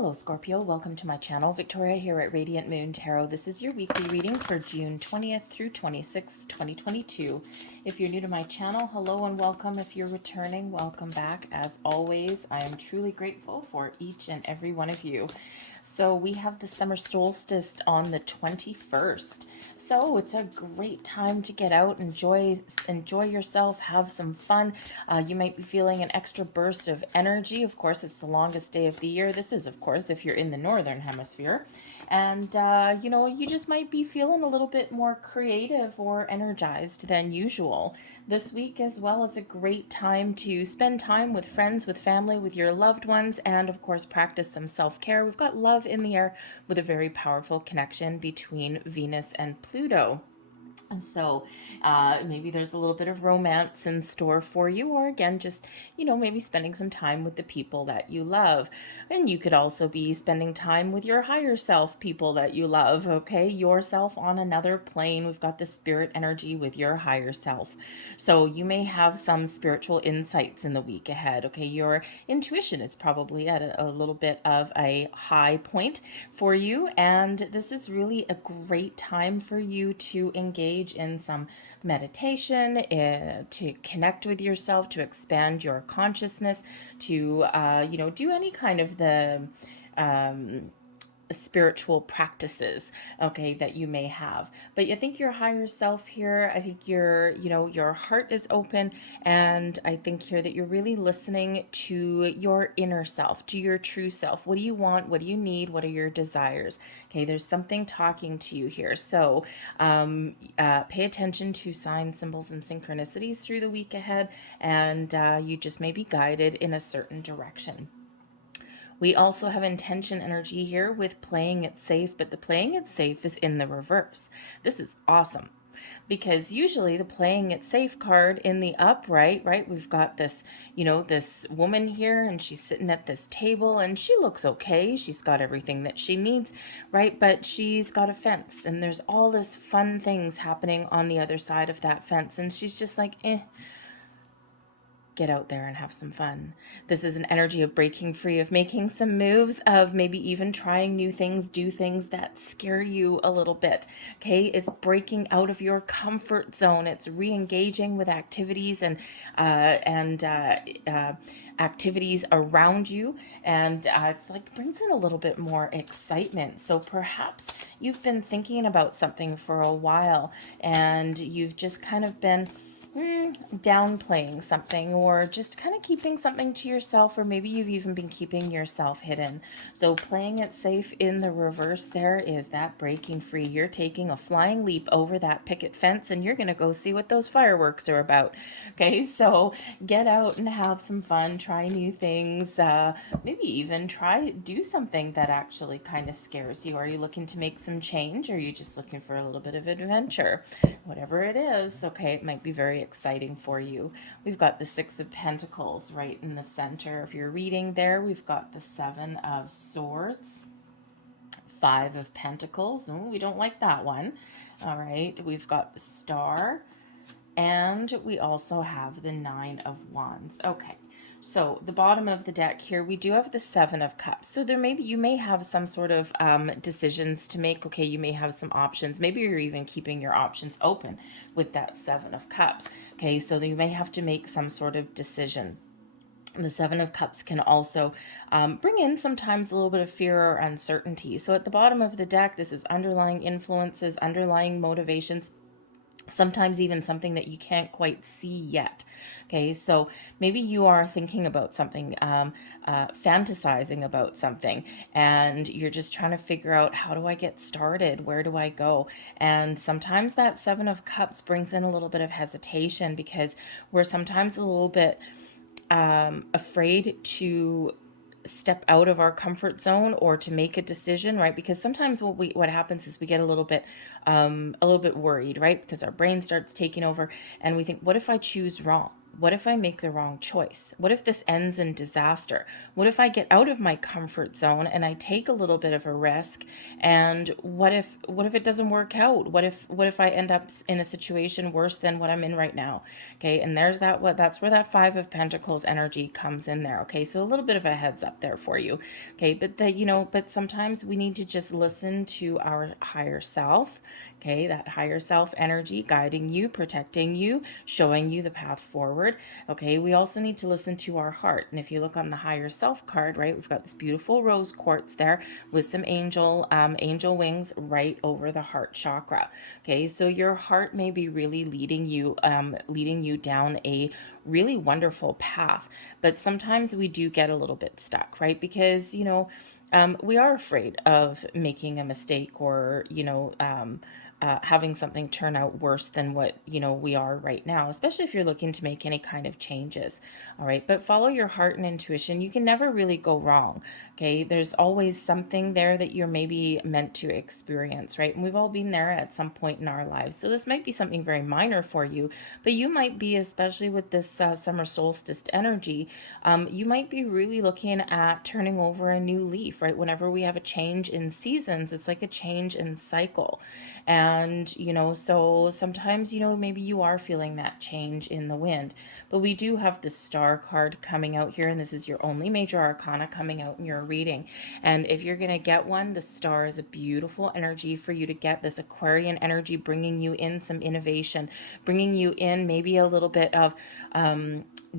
Hello Scorpio, welcome to my channel. Victoria here at Radiant Moon Tarot. This is your weekly reading for June 20th through 26th, 2022. If you're new to my channel, hello and welcome. If you're returning, welcome back. As always, I am truly grateful for each and every one of you. So we have the summer solstice on the 21st. So it's a great time to get out, enjoy yourself, have some fun. You might be feeling an extra burst of energy. Of course, it's the longest day of the year. This is, of course, if you're in the northern hemisphere. And, you just might be feeling a little bit more creative or energized than usual. This week, as well, is a great time to spend time with friends, with family, with your loved ones, and, of course, practice some self-care. We've got love in the air with a very powerful connection between Venus and Pluto. So maybe there's a little bit of romance in store for you, or again, just, maybe spending some time with the people that you love. And you could also be spending time with your higher self, people that you love, okay? Yourself on another plane. We've got the spirit energy with your higher self. So you may have some spiritual insights in the week ahead, okay? Your intuition is probably at a little bit of a high point for you. And this is really a great time for you to engage in some meditation, to connect with yourself, to expand your consciousness, to do any kind of the spiritual practices, okay, that you may have. But I think your higher self here, I think your heart is open, and I think here that you're really listening to your inner self, to your true self. What do you want? What do you need? What are your desires? Okay, there's something talking to you here. So pay attention to signs, symbols, and synchronicities through the week ahead, and you just may be guided in a certain direction. We also have intention energy here with playing it safe, but the playing it safe is in the reverse. This is awesome because usually the playing it safe card in the upright, right? We've got this, this woman here, and she's sitting at this table and she looks okay. She's got everything that she needs, right? But she's got a fence and there's all this fun things happening on the other side of that fence. And she's just like, get out there and have some fun. This is an energy of breaking free, of making some moves, of maybe even trying new things, do things that scare you a little bit. Okay, it's breaking out of your comfort zone. It's re-engaging with activities and activities around you, and it's like brings in a little bit more excitement. So perhaps you've been thinking about something for a while, and you've just kind of been downplaying something, or just kind of keeping something to yourself, or maybe you've even been keeping yourself hidden. So playing it safe in the reverse there is that breaking free. You're taking a flying leap over that picket fence and you're going to go see what those fireworks are about. Okay, so get out and have some fun, try new things, maybe even do something that actually kind of scares you. Are you looking to make some change, or are you just looking for a little bit of adventure? Whatever it is, okay, it might be very exciting for you. We've got the Six of Pentacles right in the center of your reading there. We've got the Seven of Swords, Five of Pentacles. Oh, we don't like that one. All right, we've got the Star, and we also have the Nine of Wands. Okay. So the bottom of the deck here, we do have the Seven of Cups. So you may have some sort of decisions to make. Okay, you may have some options. Maybe you're even keeping your options open with that Seven of Cups. Okay, so you may have to make some sort of decision. The Seven of Cups can also bring in sometimes a little bit of fear or uncertainty. So at the bottom of the deck, this is underlying influences, underlying motivations, sometimes even something that you can't quite see yet. Okay, so maybe you are thinking about something, fantasizing about something, and you're just trying to figure out, how do I get started? Where do I go? And sometimes that Seven of Cups brings in a little bit of hesitation, because we're sometimes a little bit afraid to step out of our comfort zone or to make a decision, right? Because sometimes what happens is we get a little bit worried, right? Because our brain starts taking over and we think, what if I choose wrong? what if I make the wrong choice? What if this ends in disaster? What if I get out of my comfort zone and I take a little bit of a risk? And what if it doesn't work out? What if I end up in a situation worse than what I'm in right now? Okay, and that's where that 5 of Pentacles energy comes in there. Okay, so a little bit of a heads up there for you. Okay, but sometimes we need to just listen to our higher self. Okay, that higher self energy guiding you, protecting you, showing you the path forward. Okay, we also need to listen to our heart. And if you look on the higher self card, right, we've got this beautiful rose quartz there with some angel wings right over the heart chakra. Okay, so your heart may be really leading you down a really wonderful path, but sometimes we do get a little bit stuck, right? Because we are afraid of making a mistake, or having something turn out worse than what we are right now, especially if you're looking to make any kind of changes. All right, but follow your heart and intuition. You can never really go wrong. Okay, there's always something there that you're maybe meant to experience, right? And we've all been there at some point in our lives. So this might be something very minor for you, but you might be, especially with this summer solstice energy, you might be really looking at turning over a new leaf, right? Whenever we have a change in seasons, it's like a change in cycle. And, so sometimes, maybe you are feeling that change in the wind. But we do have the star card coming out here, and this is your only major arcana coming out in your reading. And if you're going to get one, the star is a beautiful energy for you to get, this Aquarian energy, bringing you in some innovation, bringing you in maybe a little bit of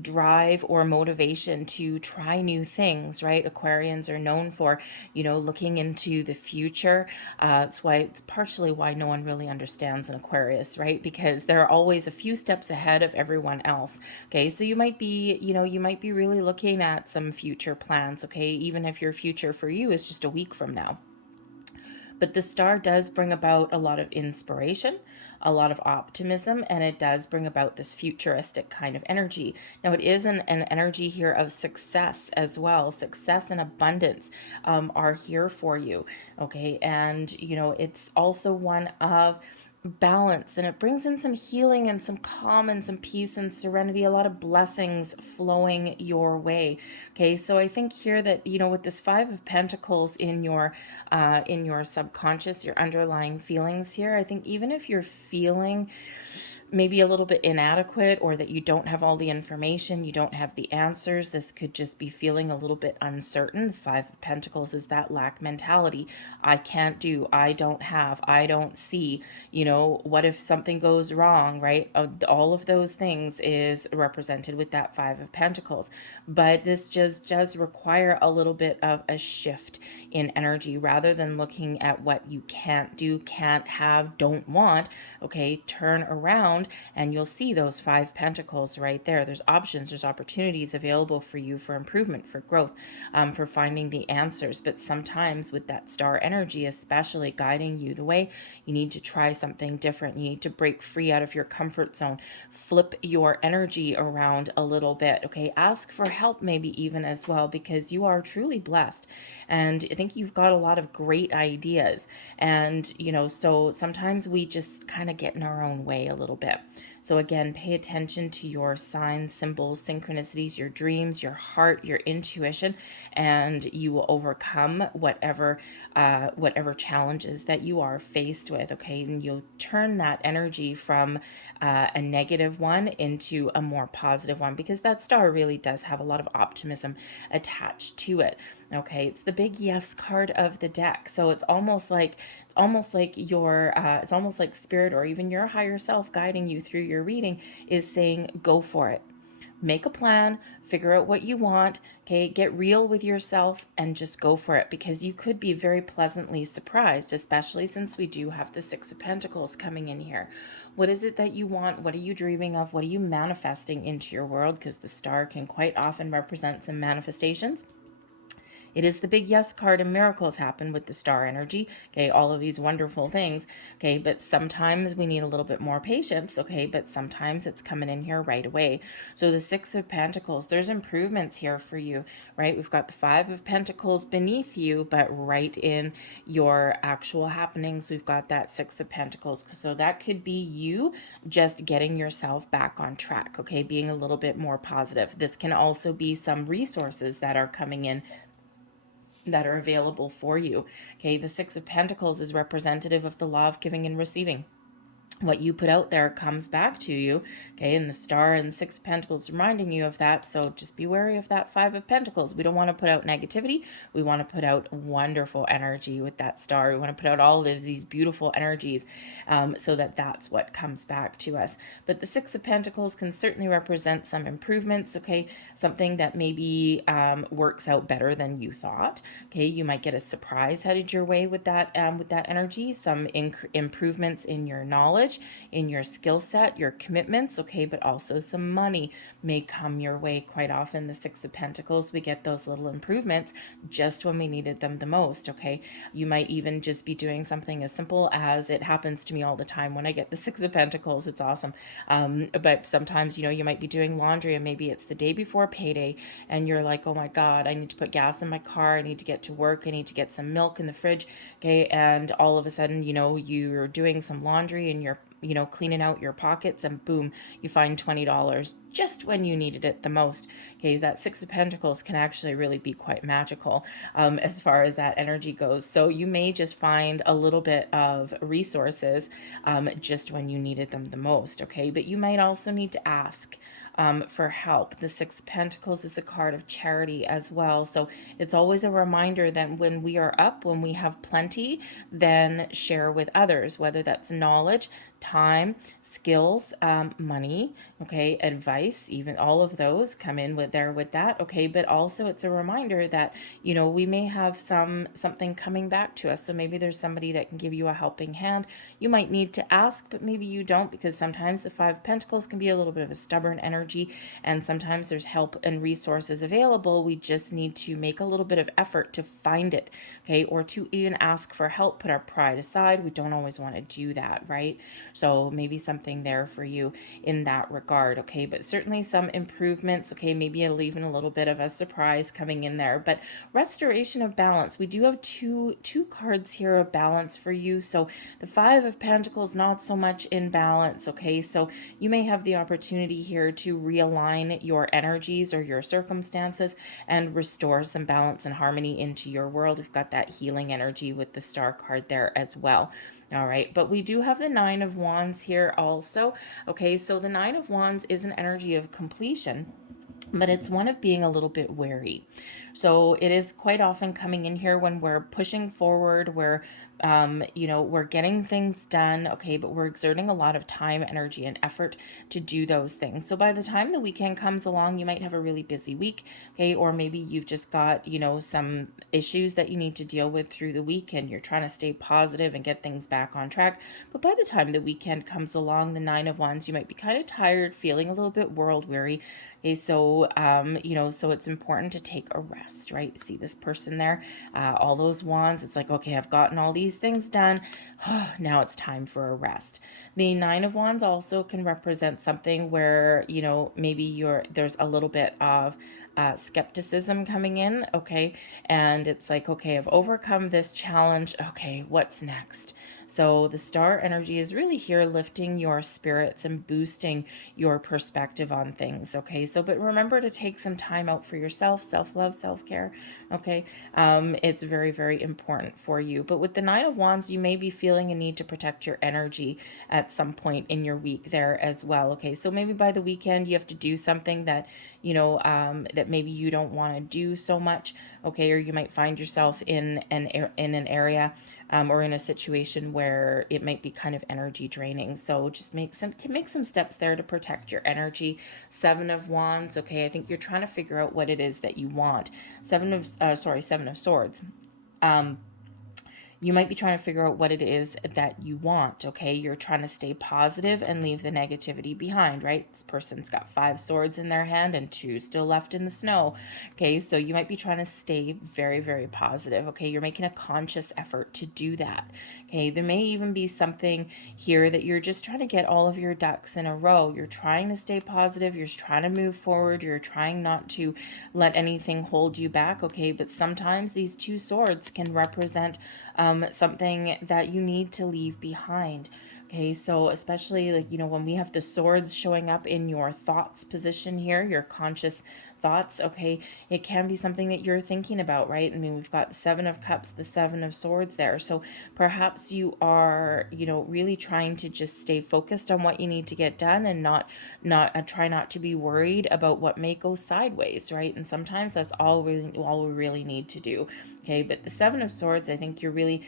drive or motivation to try new things, right? Aquarians are known for, looking into the future. It's partially why no one really understands an Aquarius, right? Because they're always a few steps ahead of everyone else. Okay, so you might be, really looking at some future plans, okay, even if your future for you is just a week from now. But the star does bring about a lot of inspiration, a lot of optimism, and it does bring about this futuristic kind of energy. Now, it is an energy here of success as well. Success and abundance are here for you, okay? And, it's also one of balance, and it brings in some healing and some calm and some peace and serenity, a lot of blessings flowing your way. Okay, so I think here that with this 5 of Pentacles in your subconscious, your underlying feelings here, I think even if you're feeling maybe a little bit inadequate, or that you don't have all the information, you don't have the answers, this could just be feeling a little bit uncertain. The 5 of Pentacles is that lack mentality. I can't do, I don't have, I don't see, what if something goes wrong, right? All of those things is represented with that 5 of Pentacles. But this just does require a little bit of a shift in energy, rather than looking at what you can't do, can't have, don't want. Okay, turn around and you'll see those 5 Pentacles right there. There's options, there's opportunities available for you for improvement, for growth, for finding the answers. But sometimes with that star energy, especially guiding you the way, you need to try something different. You need to break free out of your comfort zone, flip your energy around a little bit. Okay, ask for help maybe even as well, because you are truly blessed. And I think you've got a lot of great ideas. And, so sometimes we just kind of get in our own way a little bit. So again, pay attention to your signs, symbols, synchronicities, your dreams, your heart, your intuition, and you will overcome whatever challenges that you are faced with. Okay, and you'll turn that energy from a negative one into a more positive one, because that star really does have a lot of optimism attached to it. Okay, it's the big yes card of the deck. So it's almost like spirit, or even your higher self guiding you through your reading, is saying, go for it. Make a plan, figure out what you want, okay, get real with yourself and just go for it, because you could be very pleasantly surprised, especially since we do have the 6 of Pentacles coming in here. What is it that you want? What are you dreaming of? What are you manifesting into your world? Because the star can quite often represent some manifestations It is the big yes card, and miracles happen with the star energy. Okay, all of these wonderful things. Okay, but sometimes we need a little bit more patience. Okay, but sometimes it's coming in here right away. So the Six of Pentacles, there's improvements here for you, right? We've got the Five of Pentacles beneath you, but right in your actual happenings, we've got that Six of Pentacles. So that could be you just getting yourself back on track. Okay, being a little bit more positive. This can also be some resources that are coming in that are available for you. Okay, the Six of Pentacles is representative of the law of giving and receiving. What you put out there comes back to you. Okay, and the Star and Six of Pentacles reminding you of that. So just be wary of that Five of Pentacles. We don't want to put out negativity. We want to put out wonderful energy with that Star. We want to put out all of these beautiful energies, so that's what comes back to us. But the Six of Pentacles can certainly represent some improvements. Okay, something that maybe works out better than you thought. Okay, you might get a surprise headed your way with that energy. Some improvements in your knowledge, in your skill set, your commitments. Okay, but also some money may come your way. Quite often, the Six of Pentacles, we get those little improvements just when we needed them the most. Okay, you might even just be doing something as simple as, it happens to me all the time when I get the Six of Pentacles. It's awesome. But sometimes, you might be doing laundry, and maybe it's the day before payday, and you're like, oh my God, I need to put gas in my car. I need to get to work. I need to get some milk in the fridge. Okay. And all of a sudden, you're doing some laundry, and you're cleaning out your pockets, and boom, you find $20 just when you needed it the most. Okay, that Six of Pentacles can actually really be quite magical, as far as that energy goes. So you may just find a little bit of resources, just when you needed them the most. Okay, but you might also need to ask for help. The Six of Pentacles is a card of charity as well. So it's always a reminder that when we are up, when we have plenty, then share with others, whether that's knowledge, time, skills, money, okay, advice, even all of those come in with that. Okay, but also it's a reminder that, we may have something coming back to us. So maybe there's somebody that can give you a helping hand. You might need to ask, but maybe you don't, because sometimes the Five of Pentacles can be a little bit of a stubborn energy, and sometimes there's help and resources available. We just need to make a little bit of effort to find it, okay, or to even ask for help. Put our pride aside. We don't always want to do that, right? So maybe something there for you in that regard. Okay, but certainly some improvements. Okay, maybe even a little bit of a surprise coming in there. But restoration of balance, we do have two cards here of balance for you. So the Five of Pentacles, not so much in balance. Okay, so you may have the opportunity here to realign your energies or your circumstances and restore some balance and harmony into your world. We've got that healing energy with the Star card there as well. All right, but we do have the Nine of Wands here also. Okay, so the Nine of Wands is an energy of completion, but it's one of being a little bit wary. So it is quite often coming in here when we're pushing forward, we're getting things done, okay, but we're exerting a lot of time, energy, and effort to do those things. So by the time the weekend comes along, you might have a really busy week, okay, or maybe you've just got, some issues that you need to deal with through the week, and you're trying to stay positive and get things back on track. But by the time the weekend comes along, the Nine of Wands, you might be kind of tired, feeling a little bit world weary. Okay, so, so it's important to take a rest, right? See this person there, all those wands. It's like, okay, I've gotten all these things done. Now it's time for a rest. The Nine of Wands also can represent something where, maybe there's a little bit of skepticism coming in, okay? And it's like, okay, I've overcome this challenge. Okay, what's next? So the Star energy is really here lifting your spirits and boosting your perspective on things, okay? So, but remember to take some time out for yourself, self-love, self-care, okay? It's very, very important for you. But with the Nine of Wands, you may be feeling a need to protect your energy at some point in your week there as well, okay? So maybe by the weekend, you have to do something that, that maybe you don't want to do so much, okay? Or you might find yourself in an area or in a situation where it might be kind of energy draining. So just make some steps there to protect your energy. Seven of Wands. Okay, I think you're trying to figure out what it is that you want. Seven of Swords. you might be trying to figure out what it is that you want, okay? You're trying to stay positive and leave the negativity behind, right? This person's got 5 swords in their hand and 2 still left in the snow, okay? So you might be trying to stay very, very positive, okay? You're making a conscious effort to do that, okay? There may even be something here that you're just trying to get all of your ducks in a row. You're trying to stay positive, you're trying to move forward, you're trying not to let anything hold you back, okay? But sometimes these 2 swords can represent something that you need to leave behind. Okay, so especially like, when we have the swords showing up in your thoughts position here, your conscious thoughts, okay, it can be something that you're thinking about, right? I mean, we've got the 7 of Cups, the 7 of Swords there. So perhaps you are, really trying to just stay focused on what you need to get done and not try not to be worried about what may go sideways, right? And sometimes that's all we really need to do. Okay, but the 7 of Swords, I think you're really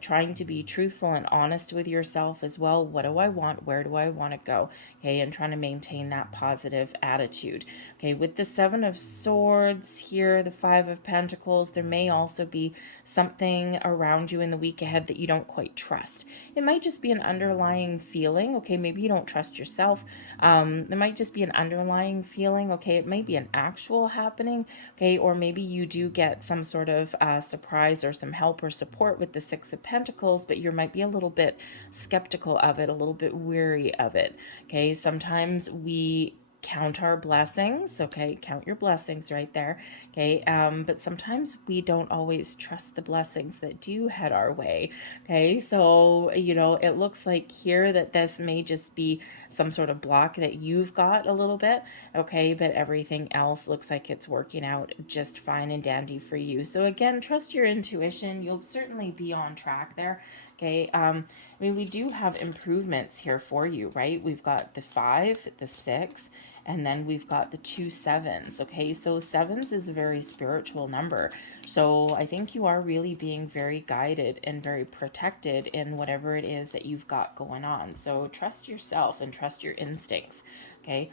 trying to be truthful and honest with yourself as well. What do I want? Where do I want to go? Okay, and trying to maintain that positive attitude. Okay, with the 7 of Swords here, the 5 of Pentacles, there may also be something around you in the week ahead that you don't quite trust. It might just be an underlying feeling. Okay, maybe you don't trust yourself. There might just be an underlying feeling. Okay, it may be an actual happening. Okay, or maybe you do get some sort of surprise or some help or support with the 6 of Pentacles, but you might be a little bit skeptical of it, a little bit weary of it. Okay, sometimes we count our blessings. Okay, count your blessings right there. Okay, but sometimes we don't always trust the blessings that do head our way. Okay, so it looks like here that this may just be some sort of block that you've got a little bit. Okay, but everything else looks like it's working out just fine and dandy for you. So again, trust your intuition. You'll certainly be on track there. Okay, I mean, we do have improvements here for you, right? We've got the 5, the 6, and then we've got the 2 sevens. Okay, so 7s is a very spiritual number. So I think you are really being very guided and very protected in whatever it is that you've got going on. So trust yourself and trust your instincts. Okay,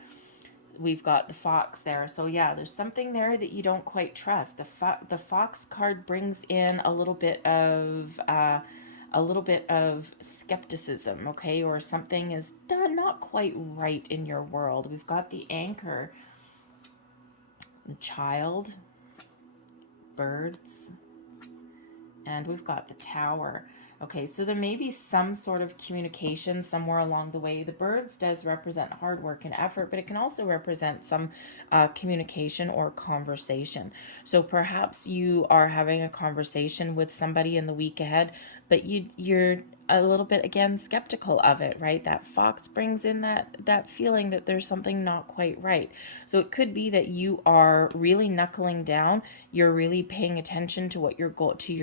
we've got the Fox there. So yeah, there's something there that you don't quite trust. The Fox card brings in a little bit of skepticism, okay, or something is done not quite right in your world. We've got the Anchor, the Child, Birds, and we've got the Tower. Okay, so there may be some sort of communication somewhere along the way. The birds does represent hard work and effort, but it can also represent some communication or conversation. So perhaps you are having a conversation with somebody in the week ahead, but you're a little bit, again, skeptical of it, right? That Fox brings in that feeling that there's something not quite right. So it could be that you are really knuckling down. You're really paying attention to your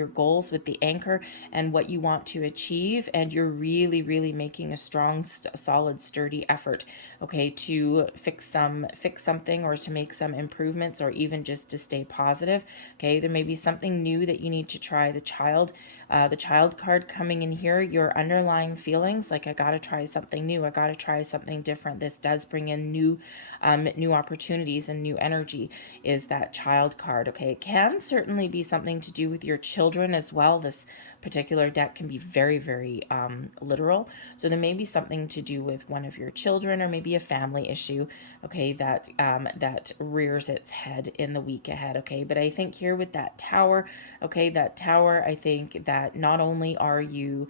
goals with the Anchor and what you want to achieve, and you're really, really making a strong, solid, sturdy effort, okay, to fix something or to make some improvements or even just to stay positive. Okay, there may be something new that you need to try. The Child card coming in here, your underlying feelings like, I gotta try something new, I gotta try something different. This does bring in new opportunities and new energy, is that Child card. Okay, it can certainly be something to do with your children as well. This particular deck can be very, very literal. So there may be something to do with one of your children, or maybe a family issue, okay, that rears its head in the week ahead. Okay, but I think here with that Tower, okay, that Tower, I think that not only are you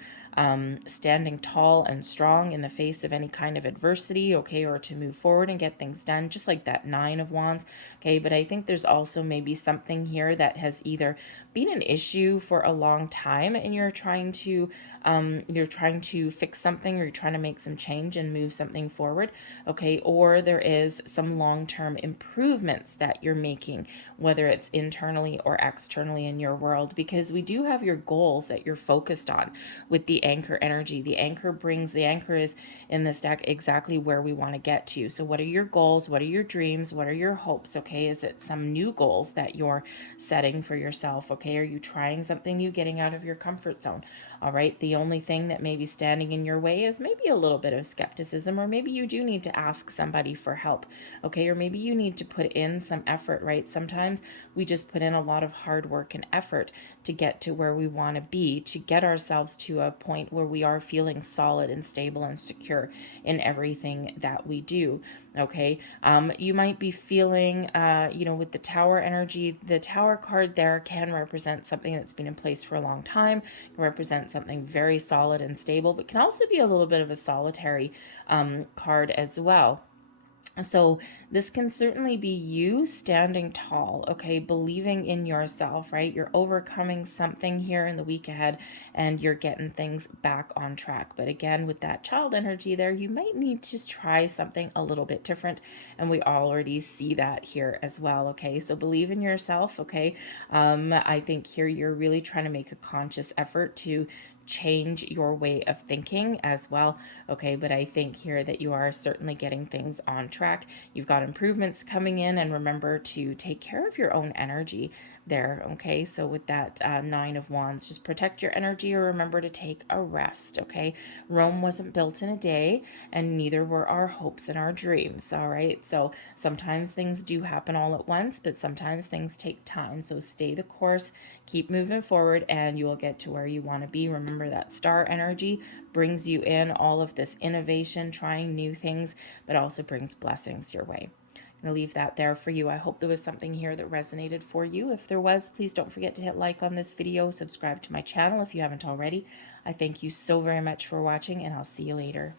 standing tall and strong in the face of any kind of adversity, okay, or to move forward and get things done, just like that 9 of Wands, okay, but I think there's also maybe something here that has either been an issue for a long time and you're trying to fix something, or you're trying to make some change and move something forward, okay, or there is some long-term improvements that you're making, whether it's internally or externally in your world, because we do have your goals that you're focused on with the Anchor energy. The Anchor is in this deck exactly where we want to get to. So what are your goals? What are your dreams? What are your hopes? Okay, is it some new goals that you're setting for yourself? Okay, are you trying something new, getting out of your comfort zone? All right. The only thing that may be standing in your way is maybe a little bit of skepticism, or maybe you do need to ask somebody for help. Okay. Or maybe you need to put in some effort, right? Sometimes we just put in a lot of hard work and effort to get to where we want to be, to get ourselves to a point where we are feeling solid and stable and secure in everything that we do. Okay. You might be feeling, with the tower energy, the tower card there can represent something that's been in place for a long time, can represent something very solid and stable, but can also be a little bit of a solitary card as well. So this can certainly be you standing tall, okay, believing in yourself, right? You're overcoming something here in the week ahead and you're getting things back on track. But again, with that child energy there, you might need to try something a little bit different. And we already see that here as well, okay? So believe in yourself, okay? I think here you're really trying to make a conscious effort to change your way of thinking as well. Okay, but I think here that you are certainly getting things on track. You've got improvements coming in, and remember to take care of your own energy there. Okay, so with that Nine of Wands, just protect your energy, or remember to take a rest. Okay, Rome wasn't built in a day, and neither were our hopes and our dreams. All right, so sometimes things do happen all at once, but sometimes things take time. So stay the course, keep moving forward, and you will get to where you want to be. Remember that star energy brings you in all of this innovation, trying new things, but also brings blessings your way. I'm going to leave that there for you. I hope there was something here that resonated for you. If there was, please don't forget to hit like on this video, subscribe to my channel if you haven't already. I thank you so very much for watching, and I'll see you later.